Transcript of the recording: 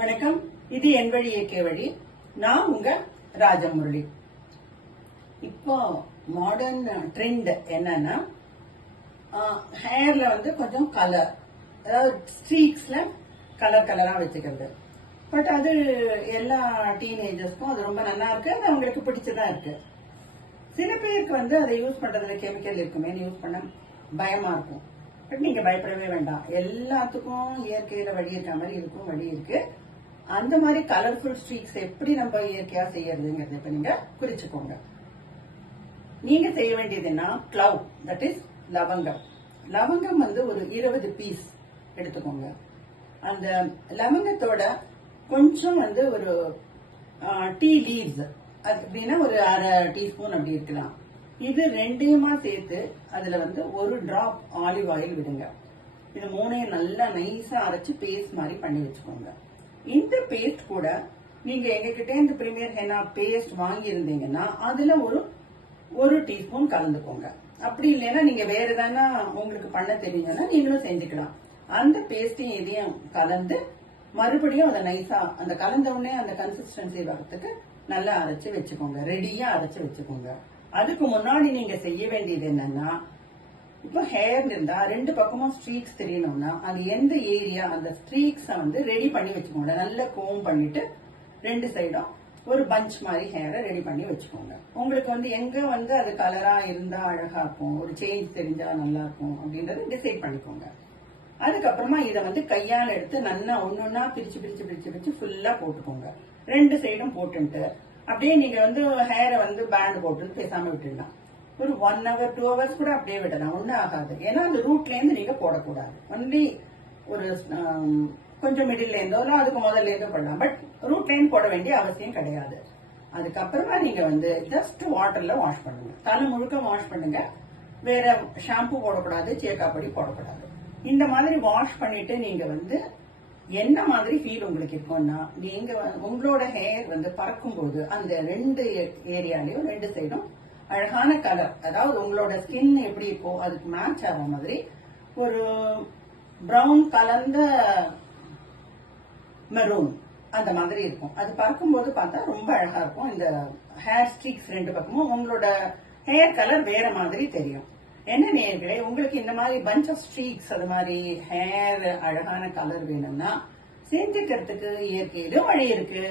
வணக்கம். இது என் வழி இயற்கை வழி. நான் உங்க ராஜமுரளி. இப்போ மாடர்ன் ட்ரெண்ட் என்னன்னா ஹேர்ல கொஞ்சம் கலர், அதாவது ஸ்ட்ரீக்ஸ்ல கலர் கலரா வச்சுக்கிறது. பட் அது எல்லா டீனேஜர்ஸ்க்கும் அது ரொம்ப நல்லா இருக்கு, அது அவங்களுக்கு பிடிச்சதா இருக்கு. சில பேருக்கு அதை யூஸ் பண்றதுல கெமிக்கல் இருக்குமே, யூஸ் பண்ண பயமா இருக்கும். பட் நீங்க பயப்படவே வேண்டாம். எல்லாத்துக்கும் இயற்கையில வழி இருக்க மாதிரி இருக்கும், வழி இருக்கு. அந்த மாதிரி கலர்ஃபுல் ஸ்ட்ரீக்ஸ் எப்படி நம்ம இயற்கையா செய்யறதுங்கிறத இப்ப நீங்க குறிச்சுக்கோங்க. நீங்க செய்ய வேண்டியதுன்னா க்ளவ், தட் இஸ் லவங்கம். லவங்கம் ஒரு 20 பீஸ் எடுத்துக்கோங்க. அந்த லவங்கத்தோட கொஞ்சம் ஒரு டீ லீவ்ஸ், அது அப்படின்னா ஒரு 1/2 டீஸ்பூன் அப்படி இருக்கலாம். இது ரெண்டையுமா சேர்த்து அதுல ஒரு டிராப் ஆலிவ் ஆயில் விடுங்க. இது மூணையும் நல்லா நைஸா அரைச்சு பேஸ்ட் மாதிரி பண்ணி வச்சுக்கோங்க. இந்த பேஸ்ட் கூட நீங்க எங்ககிட்ட இந்த பிரீமியர் ஹென்னா பேஸ்ட் வாங்கி இருந்தீங்கன்னா அதுல ஒரு டீஸ்பூன் கலந்துக்கோங்க. அப்படி இல்லைன்னா நீங்க வேற எதனா உங்களுக்கு பண்ண தெரியுங்கன்னா நீங்களும் செஞ்சுக்கலாம். அந்த பேஸ்டையும் இதையும் கலந்து மறுபடியும் அதை நைஸா அந்த கலந்த உடனே அந்த கன்சிஸ்டன்சி வரத்துக்கு நல்லா அரைச்சு வச்சுக்கோங்க, ரெடியா அரைச்சு வச்சுக்கோங்க. அதுக்கு முன்னாடி நீங்க செய்ய வேண்டியது என்னன்னா, இப்போ ஹேர் இருந்தா 2 பக்கமும் ஸ்ட்ரீக்ஸ் தெரியணும்னா அது எந்த ஏரியா அந்த ஸ்ட்ரீக்ஸ் ரெடி பண்ணி வச்சுக்கோங்க. நல்லா கோம் பண்ணிட்டு 2 சைடும் ஒரு பஞ்ச் மாதிரி ஹேரை ரெடி பண்ணி வச்சுக்கோங்க. உங்களுக்கு எங்க அது கலரா இருந்தா அழகா இருக்கும், ஒரு சேஞ்ச் தெரிஞ்சா நல்லா இருக்கும் அப்படின்றத டிசைட் பண்ணிக்கோங்க. அதுக்கப்புறமா இதை கையால் எடுத்து நல்லா ஒன்னொன்னா பிரிச்சு பிரிச்சு பிரிச்சு பிரிச்சு ஃபுல்லா போட்டுக்கோங்க. 2 சைடும் போட்டுட்டு அப்படியே நீங்க ஹேரை பேண்ட் போட்டு பேசாம விட்டுடலாம். ஒரு 1 hour 2 hours கூட அப்படியே விடலாம், ஒன்னும் ஆகாது. ஏன்னா அந்த ரூட்ல இருந்து நீங்க போடக்கூடாது. ஒன்லி ஒரு கொஞ்சம் மிடில் இருந்தோ இல்ல அதுக்கு முதல்ல இருந்தோ போடலாம். பட் ரூட்ல இருந்து போட வேண்டிய அவசியம் கிடையாது. அதுக்கப்புறமா நீங்க ஜஸ்ட் வாட்டர்ல வாஷ் பண்ணுங்க. தலை முழுக்க வாஷ் பண்ணுங்க. வேற ஷாம்பு போடக்கூடாது, சேக்காப்பொடி போடக்கூடாது. இந்த மாதிரி வாஷ் பண்ணிட்டு நீங்க என்ன மாதிரி ஃபீல் உங்களுக்கு இருக்கும்னா, நீங்க உங்களோட ஹேர் பறக்கும் போது அந்த 2 ஏரியாலையும் 2 சைடும் அழகான கலர், அதாவது உங்களோட ஸ்கின் எப்படி இருக்கோ அதுக்கு மேட்ச் ஆகிற மாதிரி ஒரு பிரவுன் கலந்த மெரூன் அந்த மாதிரி இருக்கும். அது பறக்கும்போது பார்த்தா ரொம்ப அழகா இருக்கும். இந்த ஹேர் ஸ்ட்ரீக்ஸ் 2 பக்கமும் உங்களோட ஹேர் கலர் வேற மாதிரி தெரியும். என்ன நேயர்களே, உங்களுக்கு இந்த மாதிரி பஞ்ச் ஆஃப் ஸ்ட்ரீக்ஸ், அது மாதிரி ஹேர் அழகான கலர் வேணும்னா செஞ்சுக்கிறதுக்கு இயற்கையிலும் வழி இருக்கு.